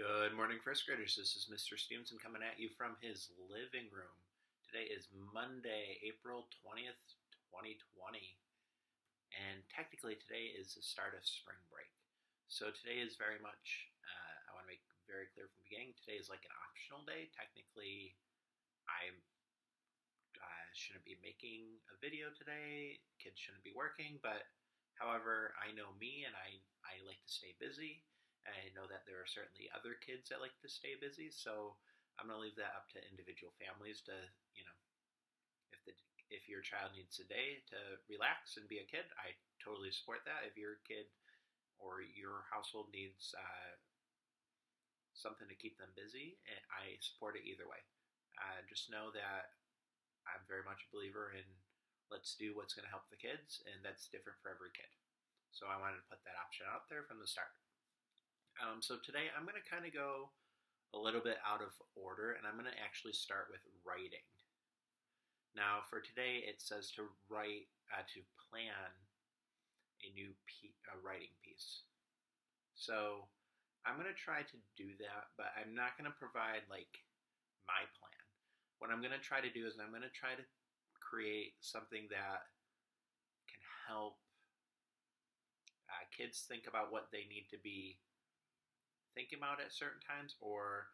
Good morning, first graders. This is Mr. Stevenson coming at you from his living room. Today is Monday, April 20th, 2020, and technically today is the start of spring break. So today is very much, I want to make very clear from the beginning, today is like an optional day. Technically, I shouldn't be making a video today. Kids shouldn't be working, but however, I know me and I like to stay busy. I know that there are certainly other kids that like to stay busy, so I'm going to leave that up to individual families to, if your child needs a day to relax and be a kid, I totally support that. If your kid or your household needs something to keep them busy, I support it either way. Just know that I'm very much a believer in let's do what's going to help the kids, and that's different for every kid. So I wanted to put that option out there from the start. So today I'm going to kind of go a little bit out of order, and I'm going to actually start with writing. Now for today it says to write, to plan a new writing piece. So I'm going to try to do that, but I'm not going to provide like my plan. What I'm going to try to do is I'm going to try to create something that can help kids think about what they need to be thinking about at certain times, or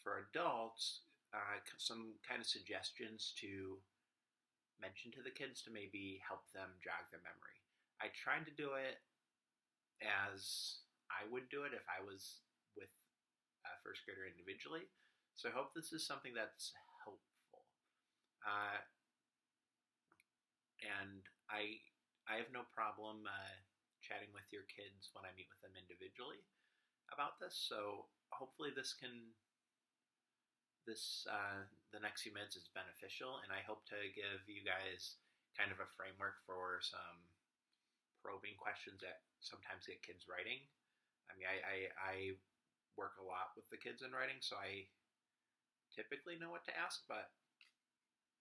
for adults, some kind of suggestions to mention to the kids to maybe help them jog their memory. I tried to do it as I would do it if I was with a first grader individually, so I hope this is something that's helpful. And I have no problem chatting with your kids when I meet with them individually about this, so hopefully the next few minutes is beneficial, and I hope to give you guys kind of a framework for some probing questions that sometimes get kids writing. I mean, I work a lot with the kids in writing, so I typically know what to ask, but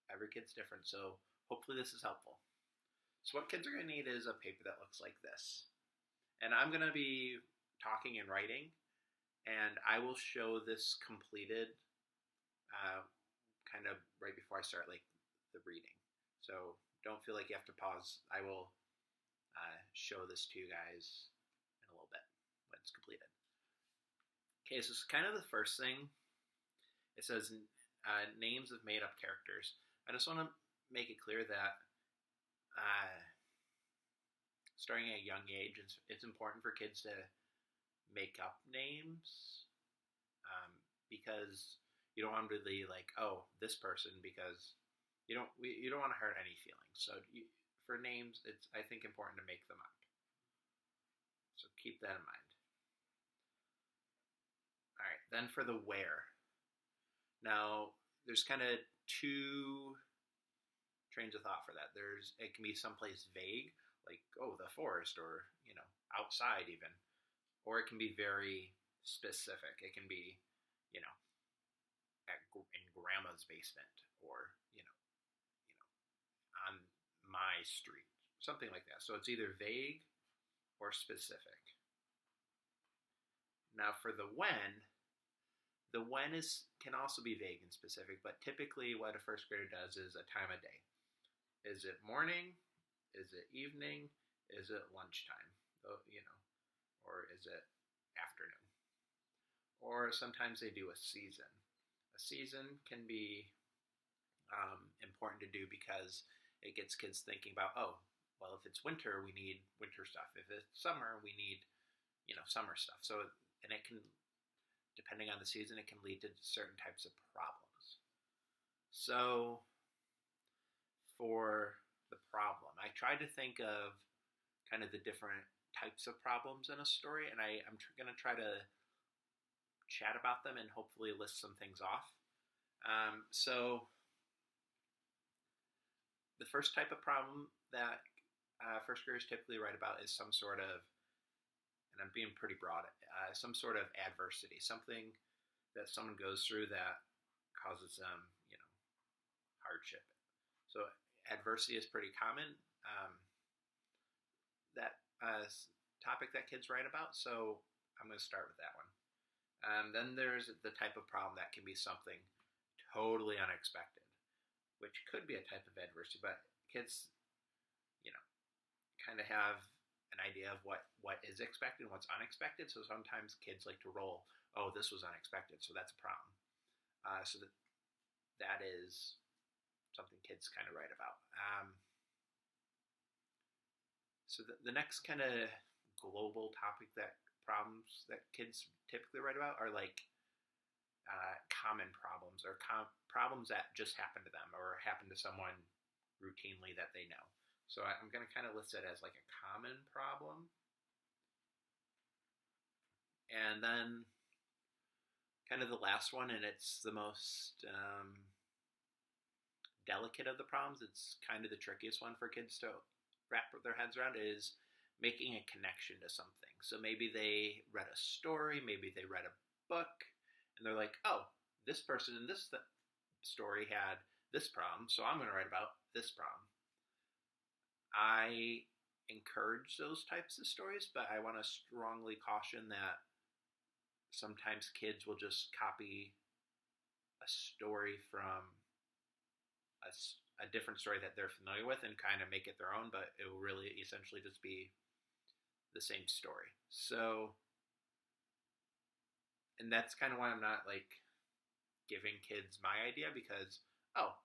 every kid's different, so hopefully this is helpful. So what kids are going to need is a paper that looks like this, and I'm going to be talking and writing, and I will show this completed kind of right before I start like the reading. So don't feel like you have to pause. I will show this to you guys in a little bit when it's completed. Okay, so it's kind of the first thing. It says names of made-up characters. I just want to make it clear that starting at a young age, it's important for kids to make up names because you don't want to be like, oh, this person, because you don't want to hurt any feelings. So for names, it's, I think, important to make them up. So keep that in mind. All right, then for the where. Now there's kind of two trains of thought for that. It can be someplace vague, like, oh, the forest, or outside even. Or it can be very specific. It can be, in grandma's basement, or, on my street, something like that. So it's either vague or specific. Now for the when can also be vague and specific, but typically what a first grader does is a time of day. Is it morning? Is it evening? Is it lunchtime? Or is it afternoon? Or sometimes they do a season. A season can be important to do because it gets kids thinking about, oh, well, if it's winter, we need winter stuff. If it's summer, we need, summer stuff. So, and it can, depending on the season, it can lead to certain types of problems. So, for the problem, I tried to think of kind of the different types of problems in a story, and I'm going to try to chat about them and hopefully list some things off. So the first type of problem that first graders typically write about is some sort of, and I'm being pretty broad, some sort of adversity, something that someone goes through that causes them, hardship. So adversity is pretty common. That topic that kids write about, so I'm going to start with that one. Then there's the type of problem that can be something totally unexpected, which could be a type of adversity, but kids, you know, kind of have an idea of what is expected and what's unexpected. So sometimes kids like to roll, oh, this was unexpected, so that's a problem. So that is something kids kind of write about. So the next kind of global topic that problems that kids typically write about are like common problems or problems that just happen to them or happen to someone routinely that they know. So I'm going to kind of list it as like a common problem. And then kind of the last one, and it's the most delicate of the problems. It's kind of the trickiest one for kids to wrap their heads around, is making a connection to something. So maybe they read a story, maybe they read a book, and they're like, oh, this person in this story had this problem, so I'm going to write about this problem. I encourage those types of stories, but I want to strongly caution that sometimes kids will just copy a story from a different story that they're familiar with and kind of make it their own, but it will really essentially just be the same story. So, and that's kind of why I'm not like giving kids my idea, because, oh,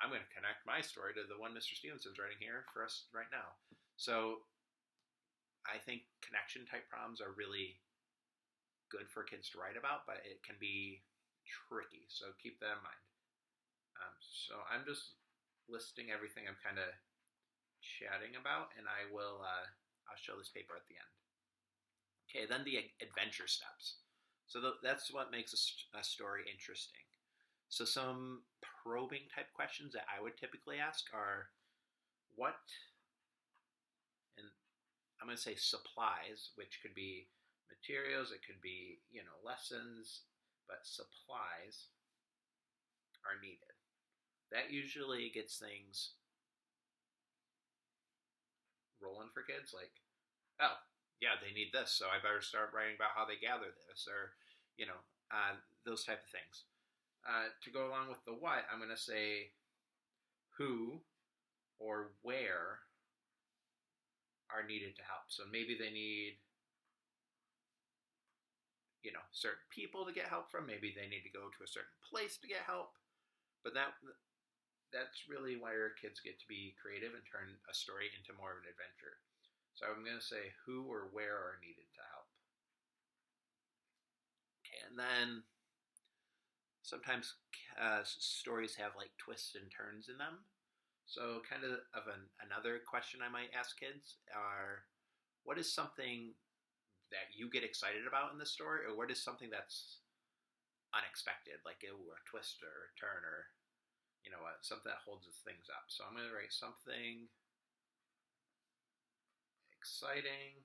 I'm going to connect my story to the one Mr. Stevenson's writing here for us right now. So I think connection type problems are really good for kids to write about, but it can be tricky. So keep that in mind. So I'm just listing everything I'm kind of chatting about, and I'll show this paper at the end. Okay, then the adventure steps. So that's what makes a story interesting. So some probing type questions that I would typically ask are, what, and I'm going to say supplies, which could be materials, it could be, lessons, but supplies are needed. That usually gets things rolling for kids, like, oh, yeah, they need this, so I better start writing about how they gather this, or, those type of things. To go along with the what, I'm going to say who or where are needed to help. So maybe they need, certain people to get help from. Maybe they need to go to a certain place to get help. But that's really where kids get to be creative and turn a story into more of an adventure. So I'm going to say who or where are needed to help. Okay, and then sometimes stories have like twists and turns in them. So kind of another question I might ask kids are, what is something that you get excited about in the story, or what is something that's unexpected, like a twist or a turn, or something that holds things up. So I'm going to write something exciting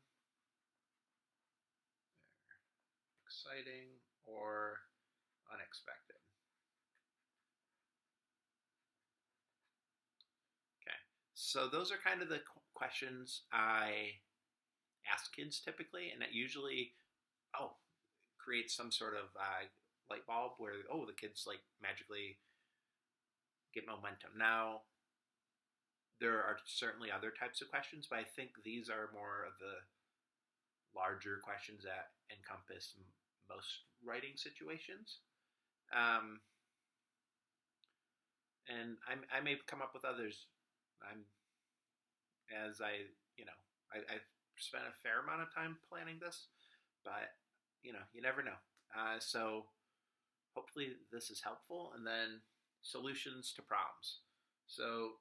or unexpected. Okay, so those are kind of the questions I ask kids typically, and it usually creates some sort of light bulb where the kids like magically get momentum. Now there are certainly other types of questions, but I think these are more of the larger questions that encompass most writing situations. And I may come up with others. I've spent a fair amount of time planning this, but you never know. So hopefully this is helpful. And then solutions to problems. So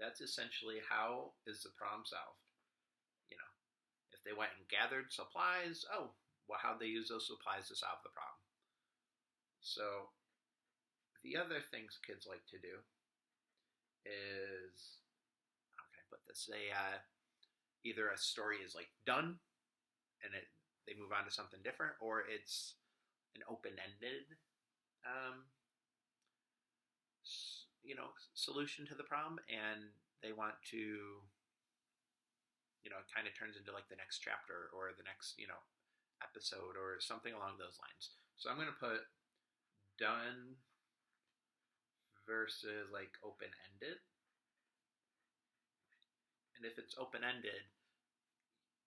that's essentially, how is the problem solved? If they went and gathered supplies, how'd they use those supplies to solve the problem? So the other things kids like to do is, how can I put this? Either a story is like done and they move on to something different, or it's an open-ended solution to the problem, and they want to, it kind of turns into like the next chapter or the next, episode or something along those lines. So I'm going to put done versus like open-ended. And if it's open-ended,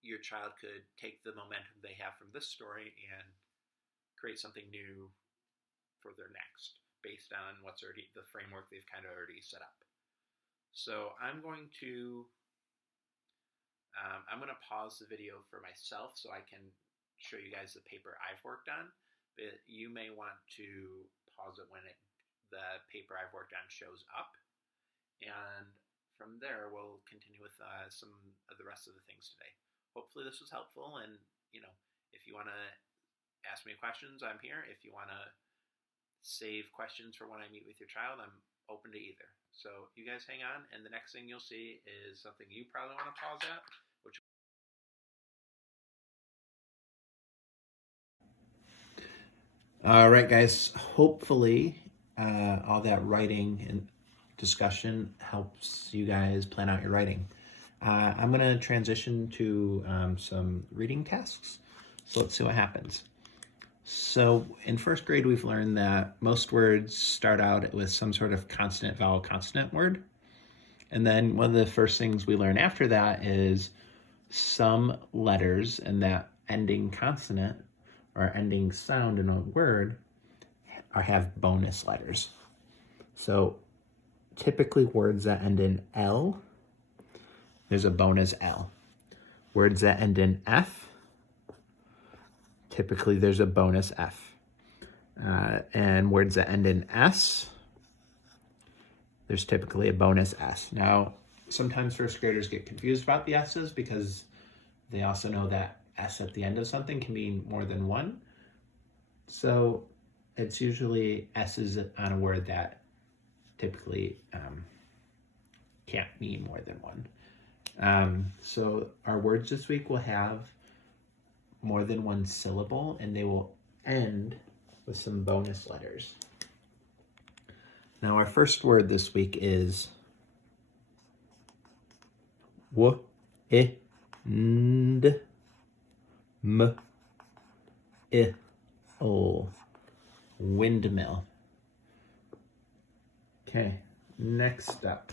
your child could take the momentum they have from this story and create something new for their next based on what's already the framework they've kind of already set up. So I'm going to pause the video for myself so I can show you guys the paper I've worked on, but you may want to pause it when the paper I've worked on shows up, and from there we'll continue with some of the rest of the things today. Hopefully this was helpful, and if you want to ask me questions, I'm here. If you want to save questions for when I meet with your child, I'm open to either. So you guys hang on, and the next thing you'll see is something you probably want to pause at, which all right, guys, hopefully all that writing and discussion helps you guys plan out your writing. I'm going to transition to some reading tasks, so let's see what happens. So in first grade, we've learned that most words start out with some sort of consonant, vowel, consonant word. And then one of the first things we learn after that is some letters and that ending consonant or ending sound in a word have bonus letters. So typically words that end in L, there's a bonus L. Words that end in F, typically there's a bonus F. And words that end in S, there's typically a bonus S. Now, sometimes first graders get confused about the S's because they also know that S at the end of something can mean more than one. So it's usually S's on a word that typically can't mean more than one. So our words this week will have more than one syllable, and they will end with some bonus letters. Now our first word this week is w, I, n, m, I, o. Windmill. Okay, next up.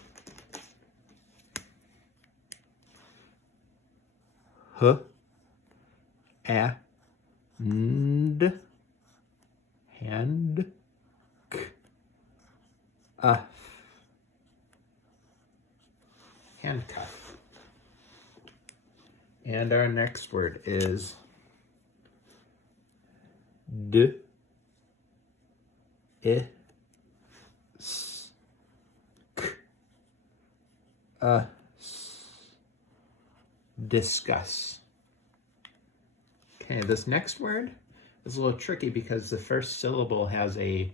H, a, and, hand, k, handcuff. And our next word is d, I, s, k, s, discuss. Okay, this next word is a little tricky because the first syllable has a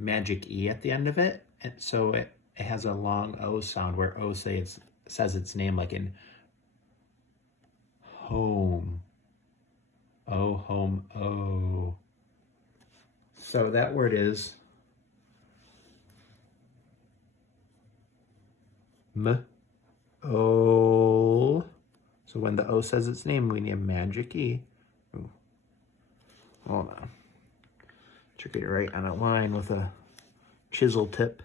magic E at the end of it, and so it has a long O sound where O says its name, like in home. Oh, home, oh. So that word is m, o. So when the O says its name, we need a magic E. Ooh. Hold on. Tricky to write on a line with a chisel tip.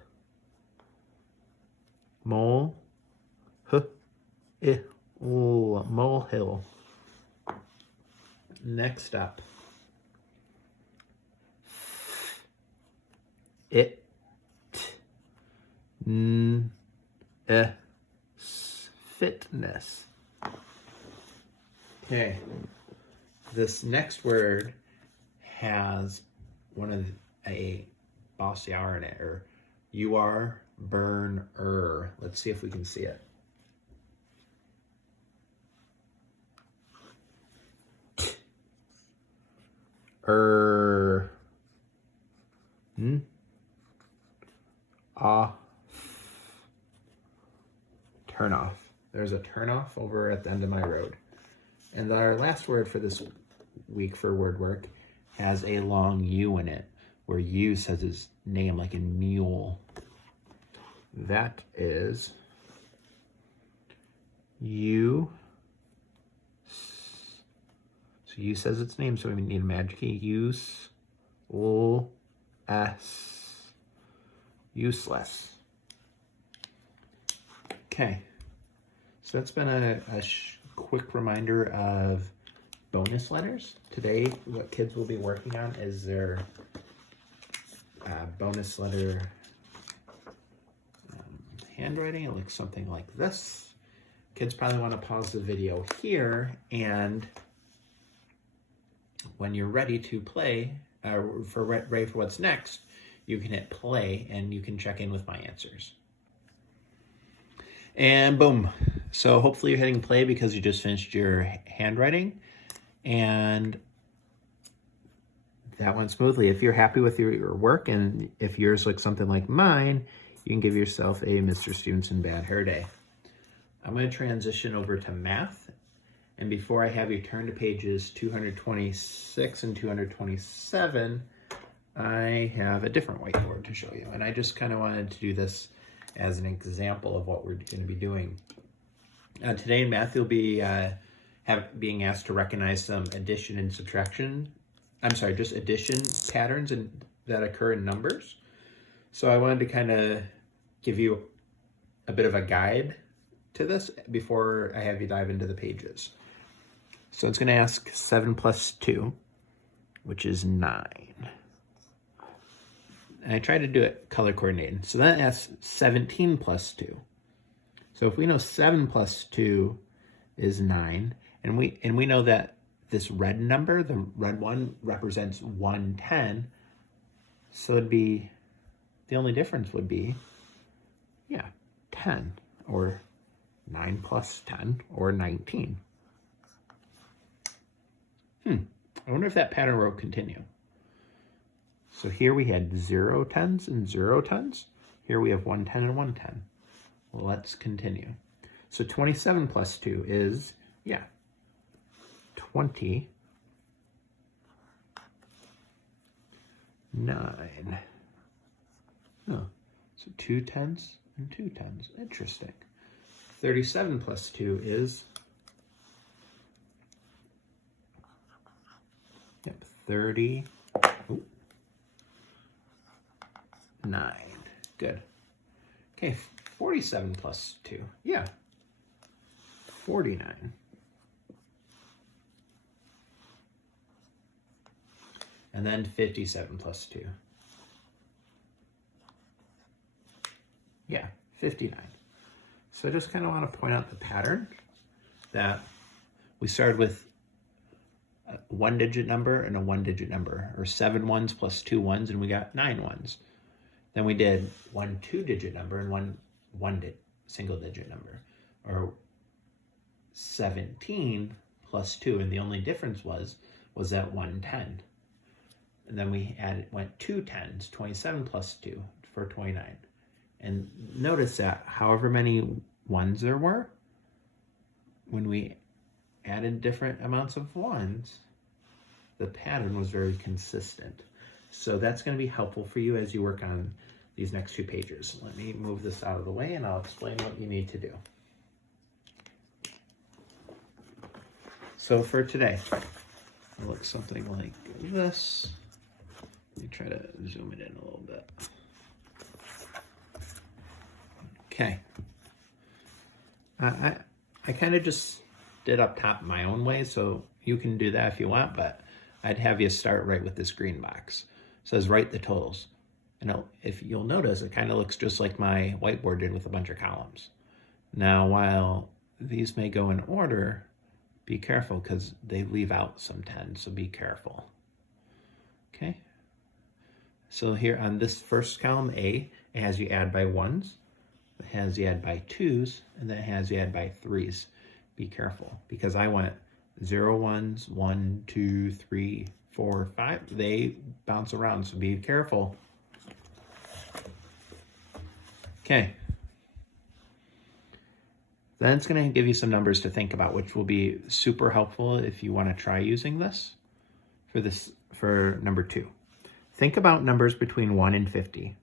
Mole, h, I, l, molehill. Next up, it, n, s, fitness. Okay, this next word has one of a bossy R in it, or you are, burn, Let's see if we can see it. Turn off. There's a turn off over at the end of my road. And our last word for this week for word work has a long U in it, where U says its name, like in mule. That is U. So So use says its name, so we need a magic key. Useless. Okay. So that's been a quick reminder of bonus letters. Today, what kids will be working on is their bonus letter handwriting. It looks something like this. Kids probably want to pause the video here, and when you're ready to play, ready for what's next, you can hit play and you can check in with my answers. And boom. So hopefully you're hitting play because you just finished your handwriting, and that went smoothly. If you're happy with your work, and if yours looks something like mine, you can give yourself a Mr. Stevenson Bad Hair Day. I'm going to transition over to math. And before I have you turn to pages 226 and 227, I have a different whiteboard to show you. And I just kind of wanted to do this as an example of what we're going to be doing. Today in math, you'll be being asked to recognize some addition and subtraction. Just addition patterns that occur in numbers. So I wanted to kind of give you a bit of a guide to this before I have you dive into the pages. So it's going to ask 7 plus 2, which is 9. And I tried to do it color coordinated. So then it asks 17 plus 2. So if we know 7 plus 2 is 9, and we know that this red number, the red one, represents 110, so it'd be, the only difference would be, 10, or 9 plus 10, or 19. I wonder if that pattern will continue. So here we had 0 tens and 0 tens. Here we have 110 and 110. Well, let's continue. So 27 plus 2 is, 29. Oh, so 2 tens and 2 tens. Interesting. 37 plus 2 is 39. Good. Okay, 47 plus 2. 49. And then 57 plus 2. 59. So I just kind of want to point out the pattern that we started with a 1-digit number and a 1-digit number, or 7 ones plus 2 ones, and we got 9 ones. Then we did 1 2-digit number and one single-digit number, or 17 plus 2, and the only difference was that 110. And then we went 2 tens, 27 plus 2 for 29. And notice that however many ones there were, when we added different amounts of ones, the pattern was very consistent. So that's going to be helpful for you as you work on these next 2 pages. Let me move this out of the way and I'll explain what you need to do. So for today, it looks something like this. Let me try to zoom it in a little bit. Okay. I kind of just did up top my own way, so you can do that if you want, but I'd have you start right with this green box. It says write the totals. And if you'll notice, it kind of looks just like my whiteboard did with a bunch of columns. Now, while these may go in order, be careful because they leave out some 10, so be careful. Okay. So here on this first column, A, it has you add by 1s, it has you add by 2s, and then it has you add by 3s. Be careful because I went 0 1s, 1, 2, 3, 4, 5. They bounce around, so be careful. Okay. Then it's going to give you some numbers to think about, which will be super helpful if you want to try using this for number 2. Think about numbers between 1 and 50.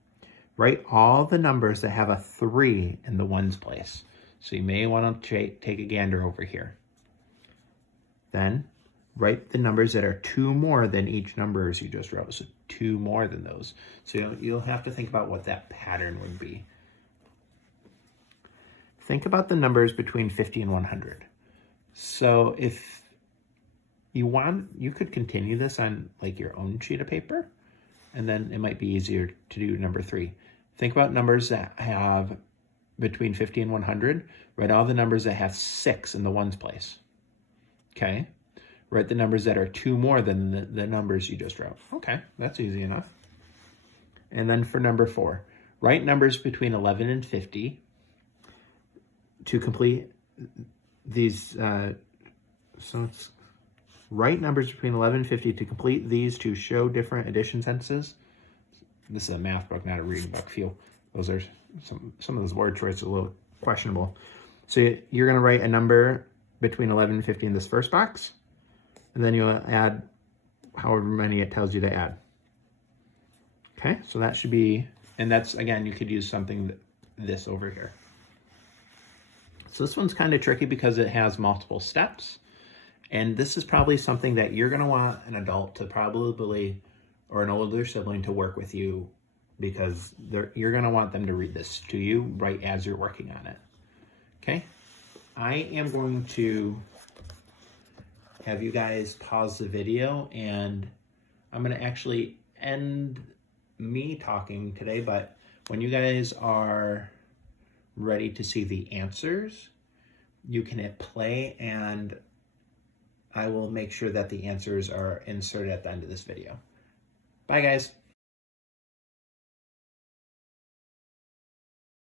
Write all the numbers that have a 3 in the ones place. So you may want to take a gander over here. Then write the numbers that are 2 more than each numbers you just wrote. So 2 more than those. So you'll have to think about what that pattern would be. Think about the numbers between 50 and 100. So if you want, you could continue this on like your own sheet of paper, and then it might be easier to do number 3. Think about numbers that have between 50 and 100. Write all the numbers that have 6 in the ones place. Okay? Write the numbers that are 2 more than the numbers you just wrote. Okay, that's easy enough. And then for number 4, write numbers between 11 and 50 to complete these. Write numbers between 11 and 50 to complete these to show different addition sentences. This is a math book, not a reading book. Those are some of those word choices are a little questionable. So you're going to write a number between 11 and 50 in this first box, and then you'll add however many it tells you to add. Okay, so that should be, and that's, again, you could use something this over here. So this one's kind of tricky because it has multiple steps, and this is probably something that you're going to want an adult to probably, or an older sibling to work with you, because you're going to want them to read this to you right as you're working on it. Okay, I am going to have you guys pause the video, and I'm going to actually end me talking today, but when you guys are ready to see the answers, you can hit play, and I will make sure that the answers are inserted at the end of this video. Bye, guys.